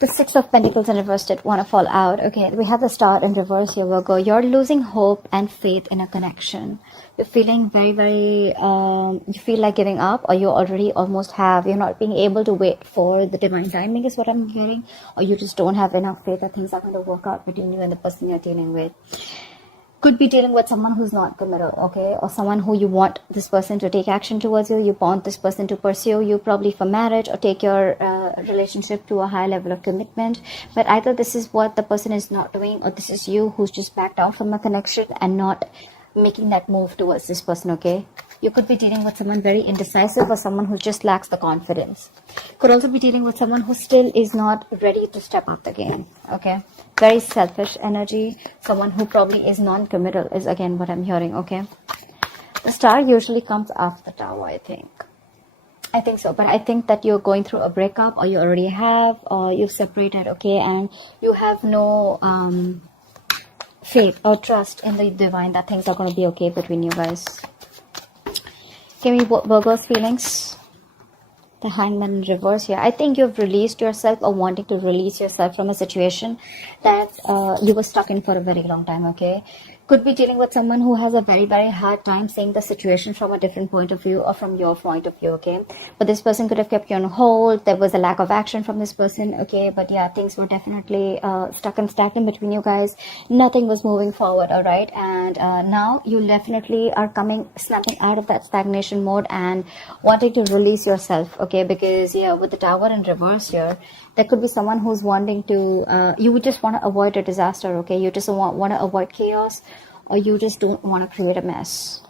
The Six of Pentacles in reverse did want to fall out. Okay, we have the Star in reverse here, Virgo. You're losing hope and faith in a connection. You're feeling very, you feel like giving up, or you already almost have. You're not being able to wait for the divine timing is what I'm hearing. Or you just don't have enough faith that things are going to work out between you and the person you're dealing with. Could be dealing with someone who's not committal, okay? Or someone who you want this person to take action towards you. You want this person to pursue you probably for marriage or take your relationship to a high level of commitment. But either this is what the person is not doing, or this is you who's just backed out from a connection and not making that move towards this person, okay? You could be dealing with someone very indecisive or someone who just lacks the confidence. Could also be dealing with someone who still is not ready to step up the game, okay? Very selfish energy. Someone who probably is non-committal is again what I'm hearing, okay? The Star usually comes after the Tower, I think. I think so, but I think that you're going through a breakup, or you already have, or you've separated, okay? And you have no faith or trust in the divine that things are going to be okay between you guys. Give me Virgo's feelings. The Hangman in reverse here. I think you've released yourself, or wanting to release yourself from a situation that you were stuck in for a very long time, okay? Could be dealing with someone who has a very hard time seeing the situation from a different point of view, or from your point of view, okay? But this person could have kept you on hold. There was a lack of action from this person, okay? But yeah, things were definitely stuck and stagnant between you guys. Nothing was moving forward, all right? And now you definitely are snapping out of that stagnation mode and wanting to release yourself, okay? Because yeah, with the Tower in reverse here, there could be someone who's wanting to, you would just want to avoid a disaster, okay? You just want to avoid chaos, or you just don't want to create a mess.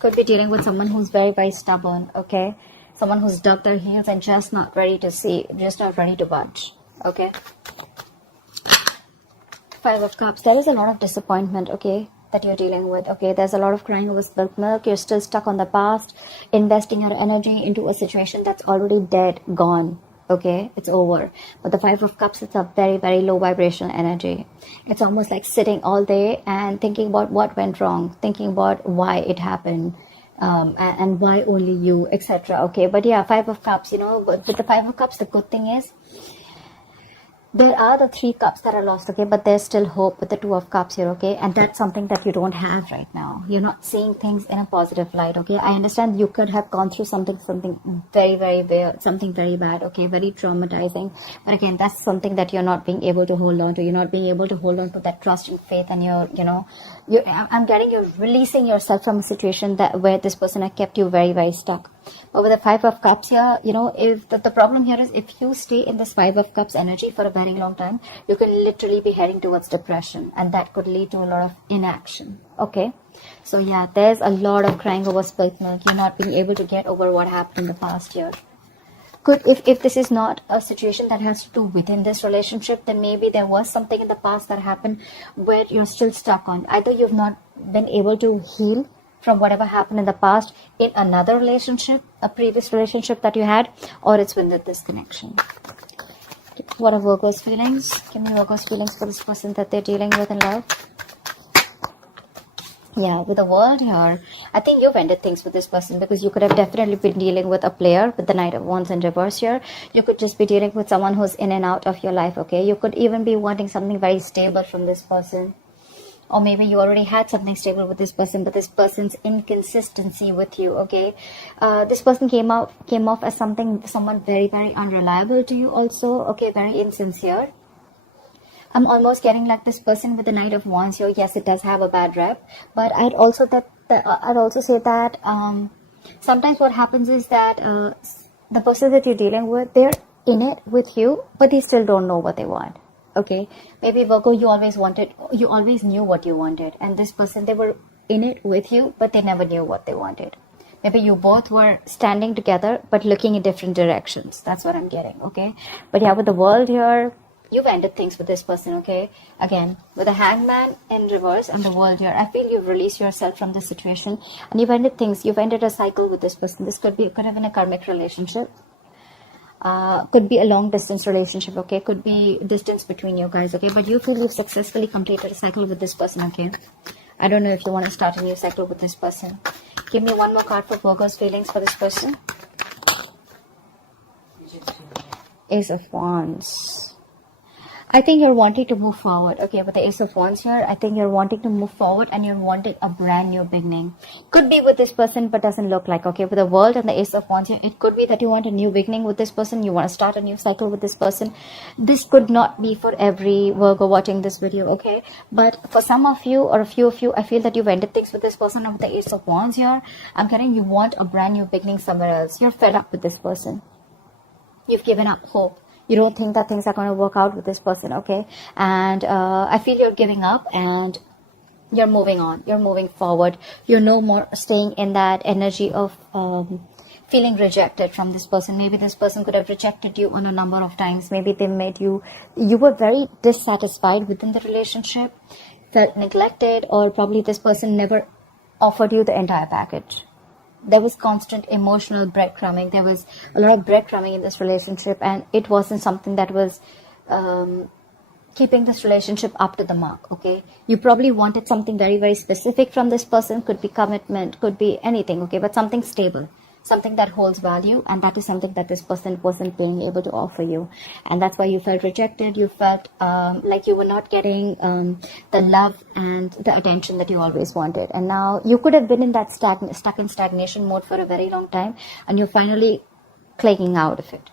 Could be dealing with someone who's very stubborn, okay? Someone who's dug their heels and just not ready to see, just not ready to budge, okay? Five of Cups. There is a lot of disappointment, okay, that you're dealing with, okay? There's a lot of crying over spilled milk. You're still stuck on the past, investing your energy into a situation that's already dead, gone, okay? It's over. But the Five of Cups, it's a very low vibrational energy. It's almost like sitting all day and thinking about what went wrong, thinking about why it happened, and why only you, etc., okay? But yeah, Five of Cups, you know, with the Five of Cups, the good thing is there are the Three Cups that are lost, okay? But there's still hope with the Two of Cups here, okay? And that's something that you don't have right now. You're not seeing things in a positive light, okay? I understand you could have gone through something very bad, something very bad, okay? Very traumatizing. But again, that's something that you're not being able to hold on to. You're not being able to hold on to that trust and faith, and I'm getting you're releasing yourself from a situation where this person had kept you very stuck. But with the Five of Cups here, you know, if the problem here is, if you stay in this Five of Cups energy for a very long time, you can literally be heading towards depression, and that could lead to a lot of inaction, okay? So yeah, there's a lot of crying over spilled milk. You're not being able to get over what happened in the past year. If this is not a situation that has to do within this relationship, then maybe there was something in the past that happened where you're still stuck on. Either you've not been able to heal from whatever happened in the past in another relationship, a previous relationship that you had, or it's with this connection. What are Virgo's feelings? Give me Virgo's feelings for this person that they're dealing with in love. Yeah, with the World here, I think you've ended things with this person, because you could have definitely been dealing with a player with the Knight of Wands in reverse here. You could just be dealing with someone who's in and out of your life, okay? You could even be wanting something very stable from this person. Or maybe you already had something stable with this person, but this person's inconsistency with you, okay? This person came off as someone very unreliable to you also, okay? Very insincere. I'm almost getting like this person with the Knight of Wands here. Yes, it does have a bad rep, but I'd also say that sometimes what happens is that the person that you're dealing with, they're in it with you, but they still don't know what they want. Okay, maybe Virgo, you always knew what you wanted, and this person, they were in it with you, but they never knew what they wanted. Maybe you both were standing together, but looking in different directions. That's what I'm getting, okay? But yeah, with the World here, you've ended things with this person, okay? Again, with the Hangman in reverse and the World here, I feel you've released yourself from this situation, and you've ended things. You've ended a cycle with this person. This could have been a karmic relationship. Could be a long distance relationship, okay? Could be distance between you guys, okay? But you feel you've successfully completed a cycle with this person, okay? I don't know if you want to start a new cycle with this person. Give me one more card for Virgo's feelings for this person. Ace of Wands. I think you're wanting to move forward. Okay, with the Ace of Wands here, I think you're wanting to move forward and you're wanting a brand new beginning. Could be with this person, but doesn't look like. Okay, with the World and the Ace of Wands here, it could be that you want a new beginning with this person. You want to start a new cycle with this person. This could not be for every Virgo watching this video, okay? But for some of you or a few of you, I feel that you've ended things with this person. And with the Ace of Wands here, I'm getting you want a brand new beginning somewhere else. You're fed up with this person. You've given up hope. You don't think that things are going to work out with this person, okay? And I feel you're giving up and you're moving on. You're moving forward. You're no more staying in that energy of feeling rejected from this person. Maybe this person could have rejected you on a number of times. Maybe they made you were very dissatisfied within the relationship, felt neglected, or probably this person never offered you the entire package. There was constant emotional breadcrumbing. There was a lot of breadcrumbing in this relationship, and it wasn't something that was keeping this relationship up to the mark, okay? You probably wanted something very, very specific from this person. Could be commitment, could be anything, okay? But something stable, something that holds value, and that is something that this person wasn't being able to offer you. And that's why you felt rejected. You felt like you were not getting the love and the attention that you always wanted. And now you could have been in that stuck in stagnation mode for a very long time, and you're finally clicking out of it.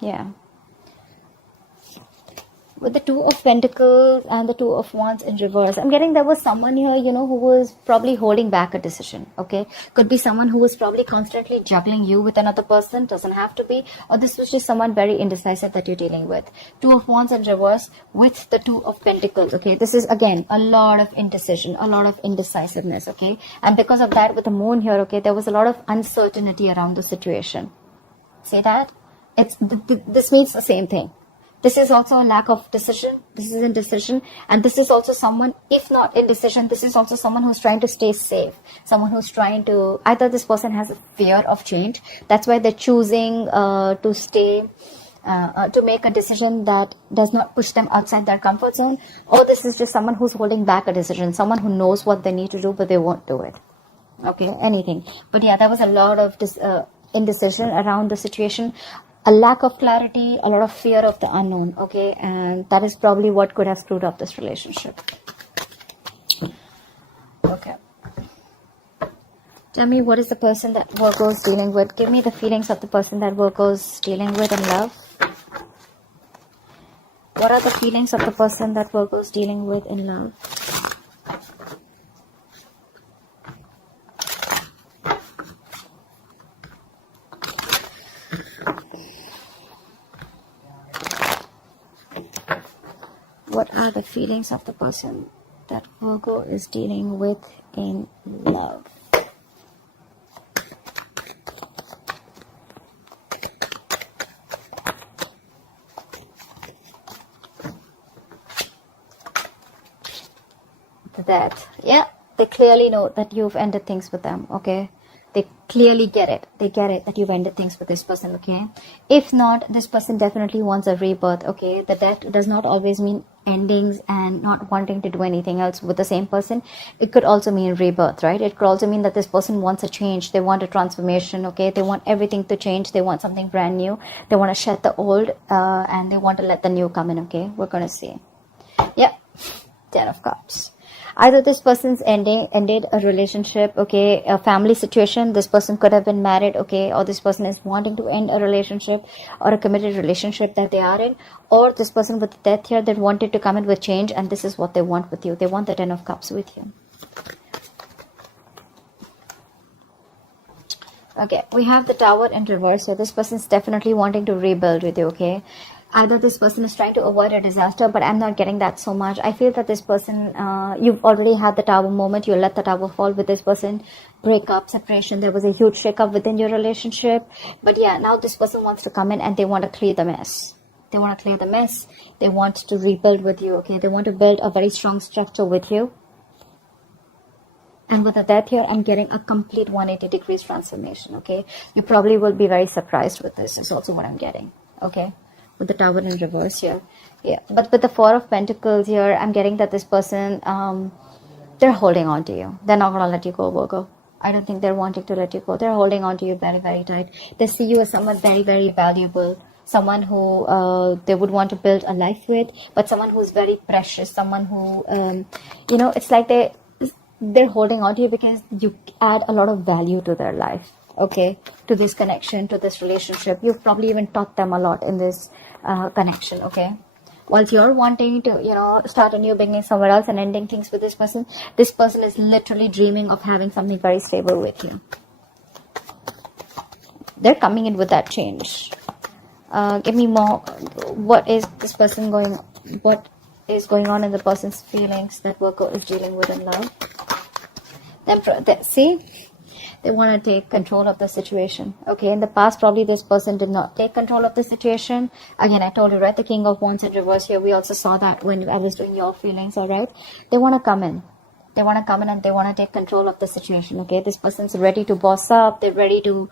Yeah. With the Two of Pentacles and the Two of Wands in reverse, I'm getting there was someone here, you know, who was probably holding back a decision, okay? Could be someone who was probably constantly juggling you with another person, doesn't have to be, or this was just someone very indecisive that you're dealing with. Two of Wands in reverse with the Two of Pentacles, okay? This is, again, a lot of indecision, a lot of indecisiveness, okay? And because of that, with the Moon here, okay, there was a lot of uncertainty around the situation. See that? This means the same thing. This is also a lack of decision. This is indecision. And this is also someone, if not indecision, this is also someone who's trying to stay safe. Someone who's trying to, either this person has a fear of change. That's why they're choosing to stay, to make a decision that does not push them outside their comfort zone. Or this is just someone who's holding back a decision. Someone who knows what they need to do, but they won't do it. Okay, anything. But yeah, there was a lot of indecision around the situation. A lack of clarity, a lot of fear of the unknown, okay? And that is probably what could have screwed up this relationship. Okay. Tell me, what is the person that Virgo is dealing with? Give me the feelings of the person that Virgo is dealing with in love. What are the feelings of the person that Virgo is dealing with in love? What are the feelings of the person that Virgo is dealing with in love? That, yeah, they clearly know that you've ended things with them, okay? They clearly get it. They get it that you've ended things with this person, okay? If not, this person definitely wants a rebirth, okay? The death does not always mean endings and not wanting to do anything else with the same person. It could also mean rebirth, right? It could also mean that this person wants a change. They want a transformation, okay? They want everything to change. They want something brand new. They want to shed the old and they want to let the new come in, okay? We're going to see. Yeah, 10 of Cups. Either this person's ended a relationship, okay, a family situation. This person could have been married, okay, or this person is wanting to end a relationship or a committed relationship that they are in, or this person with the death here that wanted to come in with change, and this is what they want with you. They want the 10 of Cups with you. Okay, we have the Tower in reverse. So this person's definitely wanting to rebuild with you, okay? Either this person is trying to avoid a disaster, but I'm not getting that so much. I feel that this person, you've already had the Tower moment. You let the Tower fall with this person. Breakup, separation. There was a huge shakeup within your relationship. But yeah, now this person wants to come in and they want to clear the mess. They want to clear the mess. They want to rebuild with you, okay? They want to build a very strong structure with you. And with the death here, I'm getting a complete 180 degrees transformation, okay? You probably will be very surprised with this. Is also what I'm getting, okay? With the Tower in reverse here. Yeah, but with the Four of Pentacles here, I'm getting that this person, they're holding on to you. They're not going to let you go, Virgo. I don't think they're wanting to let you go. They're holding on to you very, very tight. They see you as someone very, very valuable, someone who they would want to build a life with, but someone who's very precious, someone who, it's like they're holding on to you because you add a lot of value to their life, okay, to this connection, to this relationship. You've probably even taught them a lot in this connection, okay. Whilst you're wanting to, start a new beginning somewhere else and ending things with this person is literally dreaming of having something very stable with you. They're coming in with that change. Give me more. What is going on in the person's feelings that Virgo is dealing with in love? See? They want to take control of the situation. Okay, in the past, probably this person did not take control of the situation. Again, I told you, right? The King of Wands in reverse here. We also saw that when I was doing your feelings, all right? They want to come in. They want to come in and they want to take control of the situation, okay? This person's ready to boss up. They're ready to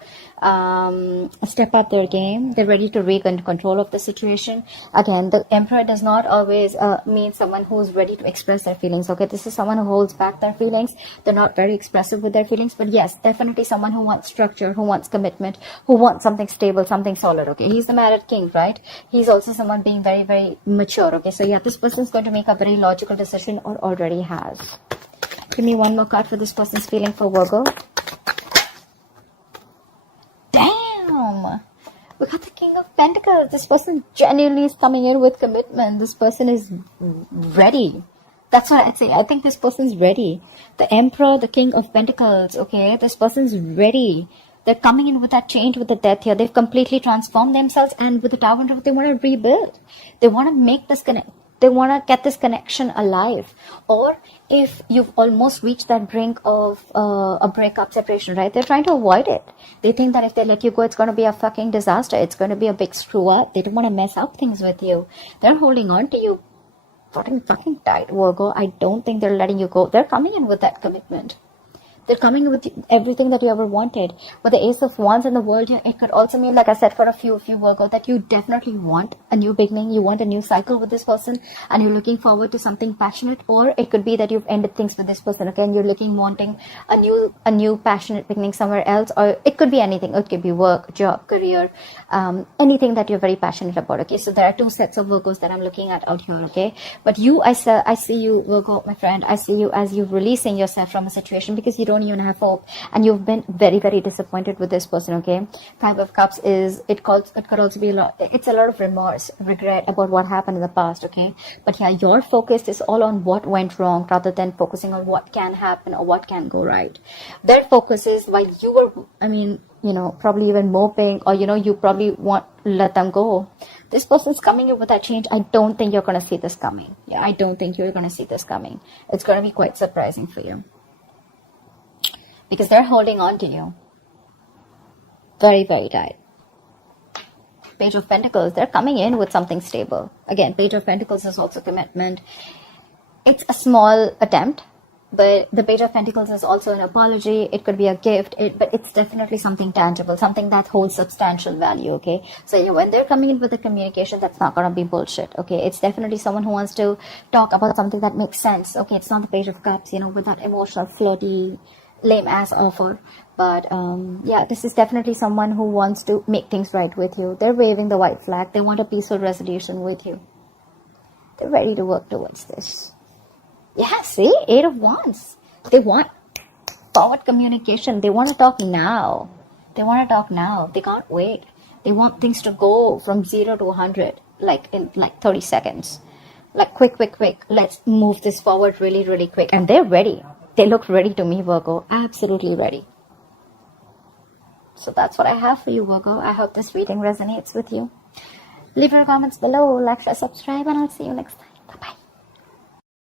step up their game. They're ready to regain control of the situation. Again, the Emperor does not always mean someone who's ready to express their feelings, okay? This is someone who holds back their feelings. They're not very expressive with their feelings. But yes, definitely someone who wants structure, who wants commitment, who wants something stable, something solid, okay? He's the married king, right? He's also someone being very, very mature, okay? So yeah, this person's going to make a very logical decision or already has. Give me one more card for this person's feeling for Virgo. Damn! We got the King of Pentacles. This person genuinely is coming in with commitment. This person is ready. That's what I'd say. I think this person's ready. The Emperor, the King of Pentacles, okay? This person's ready. They're coming in with that change, with the death here. They've completely transformed themselves, and with the Tower, they want to rebuild. They want to make this connect. They want to get this connection alive. Or if you've almost reached that brink of a breakup, separation, right? They're trying to avoid it. They think that if they let you go, it's going to be a fucking disaster. It's going to be a big screw up. They don't want to mess up things with you. They're holding on to you fucking tight, Virgo. I don't think they're letting you go. They're coming in with that commitment. They're coming with everything that you ever wanted. With the Ace of Wands in the world here, it could also mean, like I said, for a few of you, Virgo, that you definitely want a new beginning. You want a new cycle with this person, and you're looking forward to something passionate. Or it could be that you've ended things with this person, okay, and you're wanting a new passionate beginning somewhere else. Or it could be anything. It could be work, job, career, anything that you're very passionate about, okay. So there are two sets of Virgos that I'm looking at out here, okay. But I see you, Virgo, my friend. I see you as you releasing yourself from a situation because you don't even have hope, and you've been very, very disappointed with this person, okay. Five of Cups it could also be a lot of remorse, regret about what happened in the past, okay. But yeah, your focus is all on what went wrong rather than focusing on what can happen or what can go right. Their focus is while you were probably even moping, or you probably want to let them go, this person's coming in with that change. I don't think you're going to see this coming. Yeah, I don't think you're going to see this coming. It's going to be quite surprising for you, because they're holding on to you very, very tight. Page of Pentacles, they're coming in with something stable. Again, Page of Pentacles is also commitment. It's a small attempt, but the Page of Pentacles is also an apology. It could be a gift, but it's definitely something tangible, something that holds substantial value, okay? So when they're coming in with a communication, that's not going to be bullshit, okay? It's definitely someone who wants to talk about something that makes sense, okay? It's not the Page of Cups, with that emotional, flirty, lame ass offer. But yeah, this is definitely someone who wants to make things right with you. They're waving the white flag. They want a peaceful resolution with you. They're ready to work towards this. Yeah, see? 8 of Wands. They want forward communication. They want to talk now. They can't wait. They want things to go from 0 to 100 in 30 seconds. Quick. Let's move this forward really, really quick. And they're ready. They look ready to me, Virgo. Absolutely ready. So that's what I have for you, Virgo. I hope this reading resonates with you. Leave your comments below, like, share, subscribe, and I'll see you next time.